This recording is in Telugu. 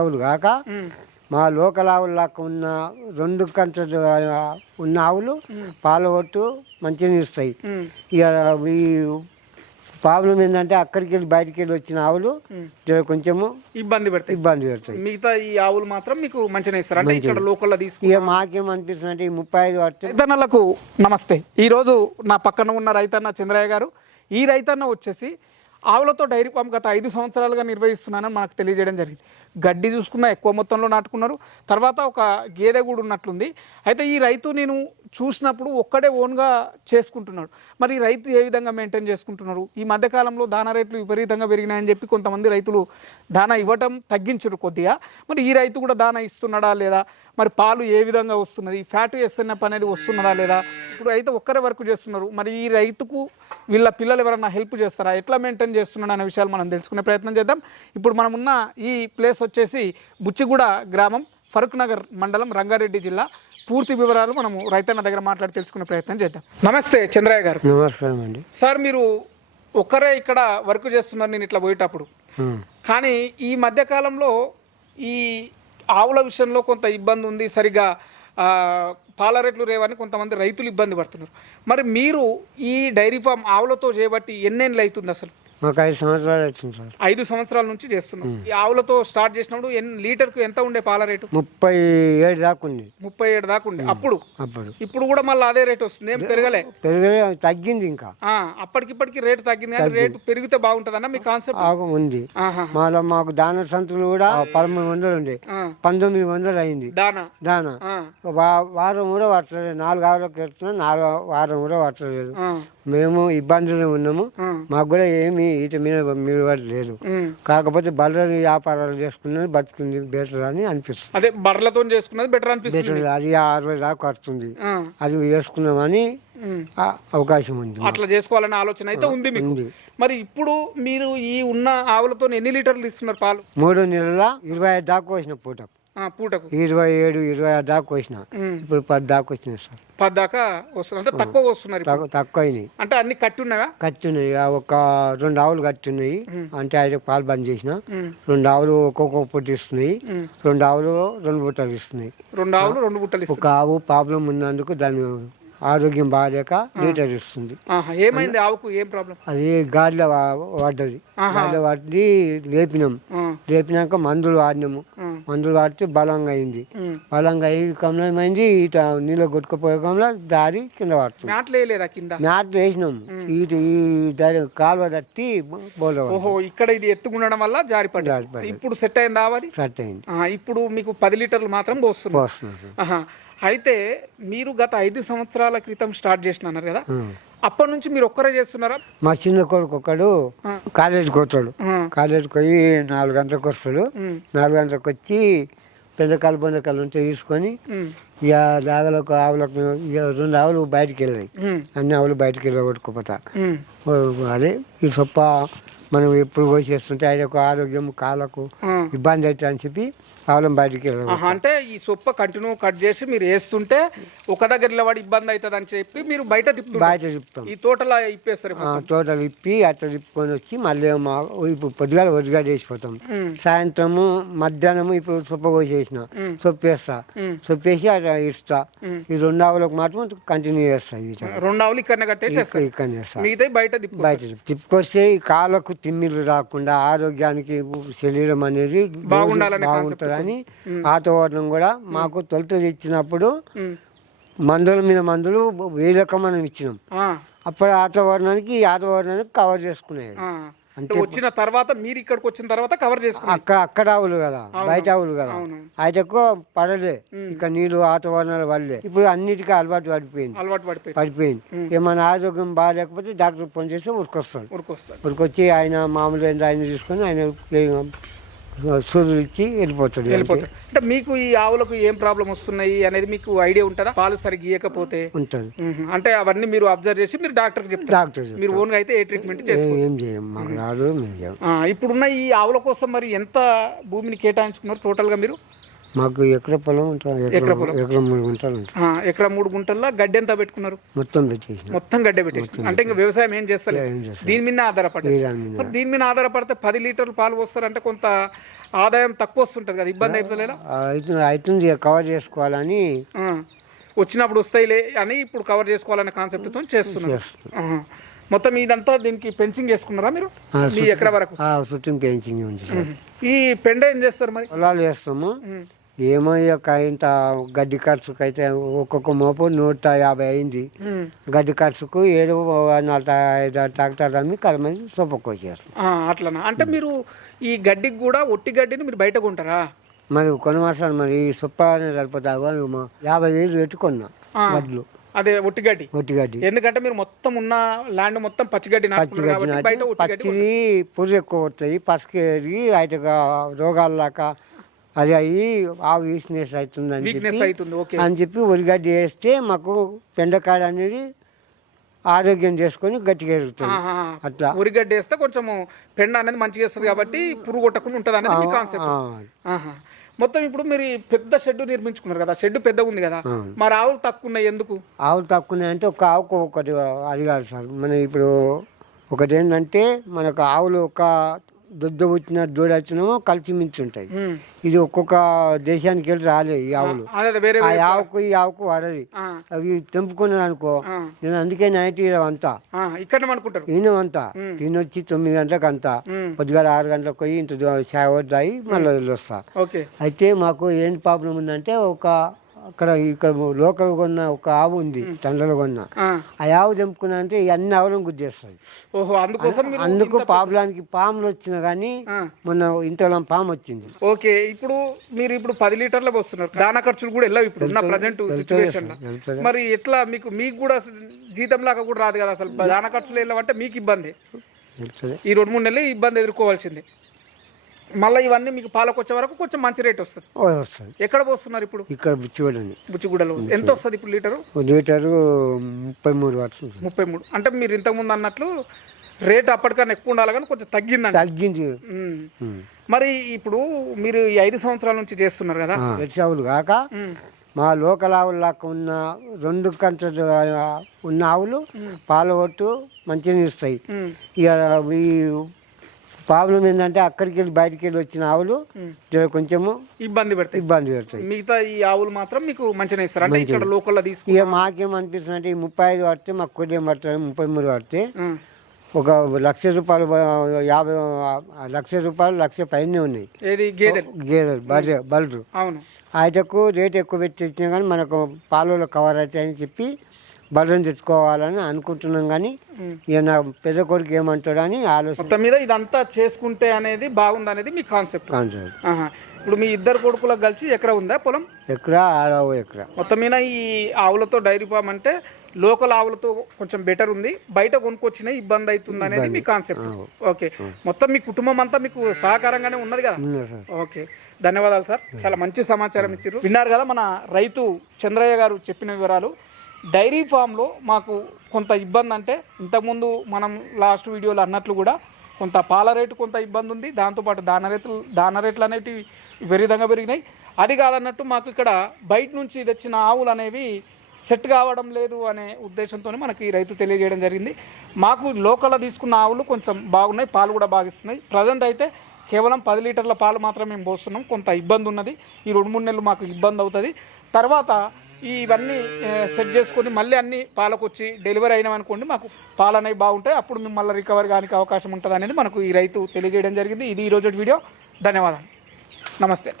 ఆవులు కాక మా లోకల్ ఆవులు లాగా ఉన్న రెండు కంట ఉన్న ఆవులు పాల ఒట్టు మంచిగా ఇస్తాయి ఇక ఈ ప్రాబ్లం ఏంటంటే అక్కడికి వెళ్ళి బయటికి వెళ్ళి వచ్చిన ఆవులు కొంచెము ఇబ్బంది పెడతాయి. ఇబ్బంది పెడతాయి. మిగతా ఈ ఆవులు మాత్రం మీకు మంచిగా ఇస్తారు. అంటే ఇక్కడ లోకల్లో తీసుకు ఇక మాకేమనిపిస్తుంది అంటే ఈ ముప్పై ఐదు రైతన్నలకు నమస్తే. ఈరోజు నా పక్కన ఉన్న రైతన్న చంద్రయ్య గారు ఈ రైతన్న వచ్చేసి ఆవులతో డైరీ ఫామ్ గత ఐదు సంవత్సరాలుగా నిర్వహిస్తున్నానని మనకు తెలియజేయడం జరిగింది. గడ్డి చూసుకున్న ఎక్కువ మొత్తంలో నాటుకున్నారు. తర్వాత ఒక గేదె కూడా ఉన్నట్లుంది. అయితే ఈ రైతు నేను చూసినప్పుడు ఒక్కడే ఓన్గా చేసుకుంటున్నాడు. మరి ఈ రైతు ఏ విధంగా మెయింటైన్ చేసుకుంటున్నారు? ఈ మధ్యకాలంలో దానా రేట్లు విపరీతంగా పెరిగినాయని చెప్పి కొంతమంది రైతులు దానా ఇవ్వటం తగ్గించరు కొద్దిగా. మరి ఈ రైతు కూడా దానా ఇస్తున్నాడా లేదా? మరి పాలు ఏ విధంగా వస్తున్నది? ఫ్యాట్ ఎస్ఎన్ఎఫ్ అనేది వస్తున్నదా లేదా? ఇప్పుడు అయితే ఒక్కరే వర్క్ చేస్తున్నారు. మరి ఈ రైతుకు వీళ్ళ పిల్లలు ఎవరైనా హెల్ప్ చేస్తారా? ఎట్లా మెయింటైన్ చేస్తున్నాడు అనే విషయాలు మనం తెలుసుకునే ప్రయత్నం చేద్దాం. ఇప్పుడు మనం ఉన్న ఈ ప్లేస్ వచ్చేసి బుచ్చిగూడ గ్రామం ఫరూక్ నగర్ మండలం రంగారెడ్డి జిల్లా. పూర్తి వివరాలు మనము రైతన్న దగ్గర మాట్లాడి తెలుసుకునే ప్రయత్నం చేద్దాం. నమస్తే చంద్రయ్య గారు. నమస్కారం అండి. సార్ మీరు ఒక్కరే ఇక్కడ వర్క్ చేస్తున్నారు నేను ఇట్లా పోయేటప్పుడు. కానీ ఈ మధ్య కాలంలో ఈ ఆవుల విషయంలో కొంత ఇబ్బంది ఉంది. సరిగా పాల రేట్లు రేవని కొంతమంది రైతులు ఇబ్బంది పడుతున్నారు. మరి మీరు ఈ డైరీ ఫామ్ ఆవులతో చేయబట్టి ఎన్నేళ్ళు అవుతుంది అసలు? మాకు ఐదు సంవత్సరాలు వచ్చింది సార్. ఐదు సంవత్సరాల నుంచి చేస్తున్నాం. ఈ ఆవులతో స్టార్ట్ చేసినప్పుడు ఎన్ లీటర్కు ఎంత ఉండే పాల రేటు? ముప్పై ఏడు దాకా ఉంది. ముప్పై ఏడు దాకా ఉండే. అప్పుడు? అప్పుడు. ఇప్పుడు కూడా మళ్ళీ అదే రేట్ వస్తుంది. ఏం పెరగలే. పెరిగే తగ్గింది ఇంకా. ఆ, అప్పటికిప్పటికి రేటు తగ్గింది. కానీ రేటు పెరిగితే బాగుంటుందన్న మీ కాన్సెప్ట్? ఆగు ఉంది. ఆహా. మాలో మాకు దాన సంతులు కూడా పదమూడు వందలు ఉండే. ఆ, పంతొమ్మిది వందలు అయింది. దానా? దాన. ఆ, వా- వారం కూడా పట్టలేదు. నాలుగు ఆవులకు పెడుతున్నా నాలుగు వారం కూడా పట్టలేదు. ఆ, మేము ఇబ్బందులు ఉన్నాము. ఆ, మాకు కూడా ఏమి ఈట మీద మీరు లేదు. కాకపోతే బర్రెలు వ్యాపారాలు చేసుకున్నది బతుకుంది బెటర్ అని అనిపిస్తుంది. అదే బర్రెలతో చేసుకున్నది బెటర్ అనిపిస్తుంది. బెటర్ అది అరవై దాకా వస్తుంది. అది చేసుకున్నామని. ఆ అవకాశం ఉంది అట్లా చేసుకోవాలనే ఆలోచన అయితే ఉంది మీకు. మరి ఇప్పుడు మీరు ఈ ఉన్న ఆవులతో ఎన్ని లీటర్లు ఇస్తున్నారు పాలు? మూడు నెలల ఇరవై ఐదు దాకా వచ్చిన పూట పూటకు. ఇరవై ఏడు ఇరవై ఆరు దాకా వచ్చిన. ఇప్పుడు పది దాకా వచ్చినాయి సార్. పది దాకా వస్తున్నారు. అంటే తక్కువ వస్తున్నారు. తక్కువ అయినాయి అంటే అన్ని కట్టున్నాయి? ఆ ఒక రెండు ఆవులు కట్టున్నాయి. అంటే అయితే పాలు బంద్ చేసిన. రెండు ఆవులు ఒక్కొక్క పొట్టు ఇస్తున్నాయి. రెండు ఆవులు రెండు బుట్టలు ఇస్తున్నాయి. రెండు ఆవులు రెండు బుట్టలు ఒక ఆవు ప్రాబ్లం ఉన్నందుకు దాని ఆరోగ్యం బాగాలేక లీటర్ ఇస్తుంది. ఏమైంది ఆవుకు? ఏం ప్రాబ్లం అది గాలిలో వా- పడ్డది గాలిలో పడి లేపినాం. లేపినాక మందులు వాడినాము. మందులు వాడితే బలంగా అయింది బలంగా అయ్యి కమలమైంది ఈట నీళ్ళు కొట్టుకుపోయే కమల దారి కింద పడుతుంది నాట్లు వేసినాం ఈట ఈ దారి కాలువ తట్టి బోల ఓహో ఇక్కడ ఇది ఎత్తుకుండడం వల్ల జారిపడ్డది. ఇప్పుడు సెట్ అయిందా ఆవది? సెట్ అయింది. ఇప్పుడు మీకు పది లీటర్లు మాత్రం పోస్తుంది పోస్తున్నారు. అయితే మీరు గత ఐదు సంవత్సరాల క్రితం స్టార్ట్ చేసినారు కదా? ఉం. అప్పటి నుంచి మీరు ఒక్కరే చేస్తున్నారా? మా చిన్న కొడుకు ఒకడు కాలేజీకి పోతాడు. కాలేజీకి పోయి నాలుగు గంటలకు వస్తాడు. నాలుగు గంటలకు వచ్చి పెద్దకాలు బొందకాలు ఉంటే తీసుకొని ఇక దాగలకు ఆవులకు ఇక రెండు ఆవులు బయటికి వెళ్ళాయి. అన్ని ఆవులు బయటికి వెళ్ళి కొట్టుకుపోతా ఉమ్, ఓ, అదే ఈ సొప్ప మనం ఎప్పుడు పోసేస్తుంటే ఆయనకు ఆరోగ్యం కాళ్ళకు. ఇబ్బంది అవుతుంది అని చెప్పి ఆవులను బయటికి వెళ్ళాలి ఆహా, అంటే ఈ సొప్ప కంటిన్యూ కట్ చేసి మీరు వేస్తుంటే ఒక దగ్గర నిలబడి ఇబ్బంది అవుతుంది అని చెప్పి మీరు బయట తిప్పుతుంటారు. బయట తిప్పుతాం. ఈ తోటలా ఇప్పేస్తారు ఆ, తోటలు ఇప్పి అట్లా తిప్పుకొని వచ్చి మళ్ళీ మా ఇప్పుడు పొద్దుగాల ఒడిగా చేసిపోతాం. ఉమ్, సాయంత్రము మధ్యాహ్నము ఇప్పుడు సొప్ప కోసేసిన. సొప్పేస్తా. సొప్పేసి అట్లా ఇస్తా. ఈ రెండు ఆవులకు మాత్రం కంటిన్యూ చేస్తా ఈ రెండు ఆవులు ఇక్కడనే కట్టేసి ఇక్కడ చేస్తా మిగతా బయట తిప్పు బయట తిప్పుకొస్తే ఈ కాళ్ళకు తిమ్మిళ్ళు రాకుండా ఆరోగ్యానికి శరీరం అనేది బాగుండాలనే బాగుంటుందని వాతావరణం కూడా మాకు తొలుత ఇచ్చినప్పుడు మందుల మీద మందులు వేరే రకం మనం ఇచ్చినాం. ఆ, అప్పుడు వాతావరణానికి ఈ వాతావరణానికి కవర్ చేసుకునేది. ఆ. అంటే వచ్చిన తర్వాత మీరు ఇక్కడికి వచ్చిన తర్వాత కవర్ చేసుకున్నారు అక్క అక్కడ ఆవులు కదా బయట ఆవులు కదా. అయితేకో పడలే. ఇక నీళ్ళు వాతావరణాలు వల్లే ఇప్పుడు అన్నిటికీ అలవాటు పడిపోయింది. అలవాటు పడిపోయి పడిపోయింది. ఏమైనా ఆరోగ్యం బాగాలేకపోతే డాక్టర్ ఫోన్ చేస్తే ఉరికొస్తాడు ఊరుకొస్తారు ఉరికొచ్చి ఆయన మామూలు ఆయన తీసుకొని ఆయన సూదులు ఇచ్చి వెళ్ళిపోతాడు వెళ్ళిపోతారు అంటే మీకు ఈ ఆవులకు ఏం ప్రాబ్లం వస్తున్నాయి అనేది మీకు ఐడియా ఉంటుందా? పాలు సరిగ్గా ఇవ్వకపోతే ఉంటుంది. అంటే అవన్నీ మీరు అబ్జర్వ్ చేసి మీరు డాక్టర్కి చెప్తారు. డాక్టర్. మీరు ఓన్గా అయితే ఏ ట్రీట్మెంట్ చేస్తారు ఏం చేయం? మాకు రాదు ఇప్పుడున్న ఈ ఆవుల కోసం మరి ఎంత భూమిని కేటాయించుకున్నారు టోటల్గా మీరు? మాకు ఎకర పొలం ఎకర పొలం. ఎకర మూడు గుంటలు ఎకరా మూడు గుంటల్లో గడ్డి ఎంత పెట్టుకున్నారు? మొత్తం మొత్తం గడ్డే పెట్టేసి అంటే ఇంకా వ్యవసాయం ఏం చేస్తలేదు. దీని మీద ఆధారపడి దాని మీద ఆధారపడితే పది లీటర్లు పాలు పోస్తారంటే కొంత ఆదాయం తక్కువ వస్తుంటది కదా ఇబ్బంది అవుతుందా అవుతుంది కవర్ చేసుకోవాలని వచ్చినప్పుడు వస్తాయిలే అని ఇప్పుడు కవర్ చేసుకోవాలనే కాన్సెప్ట్తో చేస్తున్నారు. చేస్తున్నాం. మొత్తం ఇదంతా దీనికి పెంచింగ్ చేసుకున్నారా మీరు? మీ ఎకరా వరకు. సార్. ఈ పెండ ఏం చేస్తారు మరి? పొలాలు వేస్తాము. ఉమ్. ఏమో ఇక ఇంత గడ్డి ఖర్చుకు అయితే ఒక్కొక్క మోపు నూట యాభై అయింది. గడ్డి ఖర్చుకు ఏదో నూట ఐదు ట్రాక్టర్ అమ్మి కలమని సొప్పకొచ్చేస్తాం అట్లనా? అంటే మీరు ఈ గడ్డికి కూడా ఒట్టి గడ్డిని మీరు బయట కొంటారా? మరి కొన్ని మాసాలు మరి సొప్ప సరిపోతావా యాభై వేలు పెట్టుకున్నా. గడ్లు అదే ఒట్టి గడ్డి. ఒట్టి గడ్డి. ఎందుకంటే మీరు మొత్తం ఉన్న ల్యాండ్ మొత్తం పచ్చి గడ్డి పచ్చి పచ్చిది పురుగు ఎక్కువ వస్తాయి పసుకేరి అయితే రోగాలు లాగా అది అయ్యి ఆవు వీక్నెస్ అవుతుంది అని వీక్నెస్ చెప్పి అని చెప్పి ఉరిగడ్డి వేస్తే మాకు పెండకాడ అనేది ఆరోగ్యం చేసుకొని గట్టిగా ఎరుగుతుంది. అట్లా. ఉరిగడ్డి వేస్తే కొంచెం పెండ అనేది మంచిగా వేస్తుంది కాబట్టి పురుగు కొట్టకుండా ఉంటుంది అనేది కాన్సెప్ట్. ఆ. మొత్తం ఇప్పుడు మీరు పెద్ద షెడ్ నిర్మించుకున్నారు కదా షెడ్ పెద్దగా ఉంది కదా ఆ. మరి ఆవులు తక్కువ ఉన్నాయి ఎందుకు? ఆవులు తక్కువ అంటే ఒక ఆవుకు ఒకటి అది కాదు సార్. మన ఇప్పుడు ఒకటి ఏంటంటే మనకు ఆవులు ఒక దొడ్డ వచ్చిన దూడ వచ్చినామో కలిసి మించి ఉంటాయి. ఇది ఒక్కొక్క దేశానికి వెళ్ళి రాలే ఈ ఆవులు. ఆ ఆవుకు ఈ ఆవుకు పడది ఆ, అవి తెంపుకున్నాను అనుకో నేను అందుకే నైట్ అంతా ఆ, ఇక్కడనే అనుకుంటారు ఉమ్. తినొచ్చి తొమ్మిది గంటలకు అంతా. పొద్దుగాల ఆరు గంటలకు పోయి ఇంత చాయ్ వద్దాయి మళ్ళీ ఓకే. అయితే మాకు ఏం ప్రాబ్లం ఉందంటే ఒక అక్కడ ఇక్కడ లోకల్ కొన్న ఒక ఆవు ఉంది తండ్రిలో కొన్న. ఆ, ఆవు తెంపుకున్నా అంటే అన్ని ఆవులను గుద్దేస్తాయి ఓహో అందుకోసం అందుకు పాపులానికి పాములు వచ్చినా కానీ మొన్న ఇంతలో పాము వచ్చింది. ఓకే ఇప్పుడు మీరు ఇప్పుడు పది లీటర్ల పోస్తున్నారు దానా ఖర్చులు కూడా వెళ్ళవు ఇప్పుడు ఉన్న ప్రజెంట్ సిచ్యువేషన్. మరి ఎట్లా మీకు మీకు కూడా జీతం లాగా కూడా రాదు కదా అసలు. దానా ఖర్చులు వెళ్ళవంటే మీకు ఇబ్బంది. ఈ రెండు మూడు నెలలు ఇబ్బంది ఎదుర్కోవాల్సిందే. మళ్ళీ ఇవన్నీ మీకు పాలకు వచ్చే వరకు కొంచెం మంచి రేట్ వస్తుంది. వస్తుంది. ఎక్కడ పోస్తున్నారు ఇప్పుడు? ఇక్కడ బిచ్చివాడని బుచ్చిగూడలో. ఎంత వస్తుంది ఇప్పుడు లీటరు? లీటరు ముప్పై మూడు వస్తుంది ముప్పై మూడు అంటే మీరు ఇంతకుముందు అన్నట్లు రేట్ అప్పటికన్నా ఎక్కువ ఉండాలి కానీ కొంచెం తగ్గిందండి తగ్గింది. మరి ఇప్పుడు మీరు ఈ ఐదు సంవత్సరాల నుంచి చేస్తున్నారు కదా? ఆ, ఎచ్చావులు కాక. మా లోకల్ ఆవులాగా ఉన్న రెండు కంటలు ఉన్న ఆవులు పాల ఒట్టు మంచిగా ఇస్తాయి. ఇక ఈ ప్రాబ్లం ఏంటంటే అక్కడికి వెళ్ళి బయటికి వెళ్ళి వచ్చిన ఆవులు కొంచెము ఇబ్బంది పెడతాయి. ఇబ్బంది పెడతాయి. మిగతా ఈ ఆవులు మాత్రం మీకు మంచిగా ఇస్తారు అంటే ఇక్కడ లోకల్లో తీసుకు ఇక మాకేమనిపిస్తుంది అంటే ఈ ముప్పై ఐదు పడితే మాకు కొద్దిగా పడుతుంది ముప్పై మూడు పడితే. ఒక లక్ష రూపాయలు యాభై లక్ష రూపాయలు లక్ష పైనే ఉన్నాయి. గేదెలు. బర్రె బర్రెలు. అవును. ఆయనకు రేట్ ఎక్కువ పెట్టి తెచ్చినా కానీ మనకు పాలలో కవర్ అవుతాయని చెప్పి బర్రెని తెచ్చుకోవాలని అనుకుంటున్నాం కానీ ఉమ్. ఇక నా పెద్ద కొడుకు ఏమంటాడు అని ఆలోచన. మొత్తం మీద ఇదంతా చేసుకుంటే అనేది బాగుంది అనేది మీ కాన్సెప్ట్. కాంటాడు ఆహా. ఇప్పుడు మీ ఇద్దరు కొడుకులకు కలిసి ఎకరా ఉందా పొలం? ఎకరా ఆడవ ఎకరా. మొత్తం మీద ఈ ఆవులతో డైరీ ఫామ్ అంటే లోకల్ ఆవులతో కొంచెం బెటర్ ఉంది. బయట కొనుక్కొచ్చిన ఇబ్బంది అవుతుంది అనేది మీ కాన్సెప్ట్. ఓకే. మొత్తం మీ కుటుంబం అంతా మీకు సహకారంగానే ఉన్నది కదా? ఉన్నారు సార్. ఓకే. ధన్యవాదాలు సార్. చాలా మంచి సమాచారం ఇచ్చారు. విన్నారు కదా మన రైతు చంద్రయ్య గారు చెప్పిన వివరాలు. డైరీ ఫామ్లో మాకు కొంత ఇబ్బంది అంటే ఇంతకుముందు మనం లాస్ట్ వీడియోలో అన్నట్లు కూడా కొంత పాల రేటు కొంత ఇబ్బంది ఉంది దాంతోపాటు దాన రేట్లు దాన రేట్లు అనేటివి విపరీతంగా పెరిగినాయి. అది కాదన్నట్టు మాకు ఇక్కడ బయట నుంచి తెచ్చిన ఆవులు అనేవి సెట్ కావడం లేదు అనే ఉద్దేశంతో మనకి ఈ రైతు తెలియజేయడం జరిగింది. మాకు లోకల్లో తీసుకున్న ఆవులు కొంచెం బాగున్నాయి పాలు కూడా బాగిస్తున్నాయి ప్రజెంట్ అయితే కేవలం పది లీటర్ల పాలు మాత్రమే మేము పోస్తున్నాం. కొంత ఇబ్బంది ఉన్నది ఈ రెండు మూడు నెలలు మాకు ఇబ్బంది అవుతుంది తర్వాత ఇవన్నీ సెట్ చేసుకొని మళ్ళీ అన్ని పాలకు వచ్చి డెలివరీ అయినామనుకోండి మాకు పాలు అనేవి బాగుంటాయి. అప్పుడు మేము మళ్ళీ రికవరీ కానికి అవకాశం ఉంటుంది అనేది మనకు ఈ రైతు తెలియజేయడం జరిగింది. ఇది ఈ రోజు వీడియో. ధన్యవాదాలు. నమస్తే.